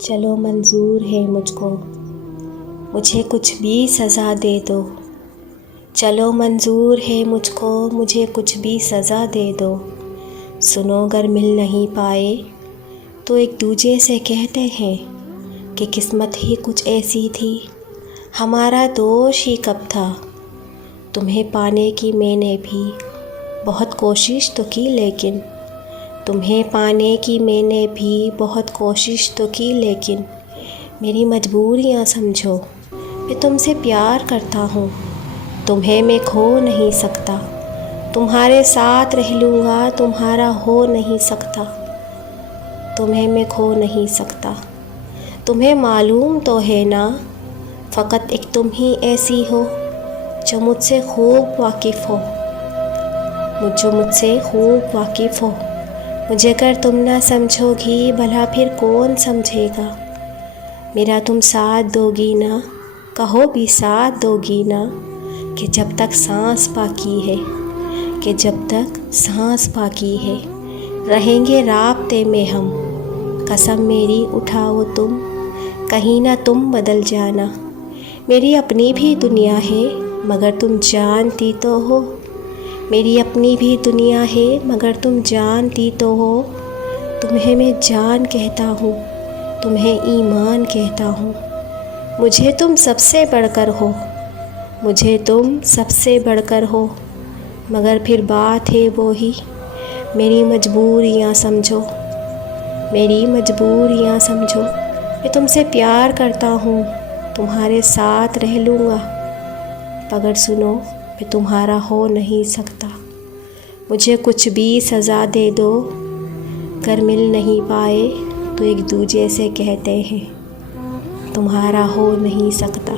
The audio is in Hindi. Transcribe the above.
चलो मंजूर है मुझको, मुझे कुछ भी सज़ा दे दो। चलो मंजूर है मुझको, मुझे कुछ भी सज़ा दे दो। सुनो अगर मिल नहीं पाए तो एक दूजे से कहते हैं कि किस्मत ही कुछ ऐसी थी, हमारा दोष ही कब था। तुम्हें पाने की मैंने भी बहुत कोशिश तो की, लेकिन तुम्हें पाने की मैंने भी बहुत कोशिश तो की, लेकिन मेरी मजबूरियाँ समझो। मैं तुमसे प्यार करता हूँ, तुम्हें मैं खो नहीं सकता। तुम्हारे साथ रह लूँगा, तुम्हारा हो नहीं सकता। तुम्हें मैं खो नहीं सकता। तुम्हें मालूम तो है ना, फ़कत एक तुम ही ऐसी हो जो मुझसे खूब वाकिफ़ हो, जो मुझसे खूब वाकिफ़ हो। मुझे अगर तुम ना समझोगी भला फिर कौन समझेगा। मेरा तुम साथ दोगी ना, कहो भी साथ दोगी ना, कि जब तक सांस बाकी है, कि जब तक सांस बाकी है रहेंगे राब्ते में हम। कसम मेरी उठाओ तुम, कहीं ना तुम बदल जाना। मेरी अपनी भी दुनिया है मगर तुम जानती तो हो, मेरी अपनी भी दुनिया है मगर तुम जानती तो हो। तुम्हें मैं जान कहता हूँ, तुम्हें ईमान कहता हूँ। मुझे तुम सबसे बढ़कर हो, मुझे तुम सबसे बढ़कर हो, मगर फिर बात है वो ही, मेरी मजबूरियाँ समझो, मेरी मजबूरियाँ समझो। मैं तुमसे प्यार करता हूँ, तुम्हारे साथ रह लूँगा, मगर सुनो मैं तुम्हारा हो नहीं सकता। मुझे कुछ भी सज़ा दे दो, अगर मिल नहीं पाए तो एक दूजे से कहते हैं तुम्हारा हो नहीं सकता।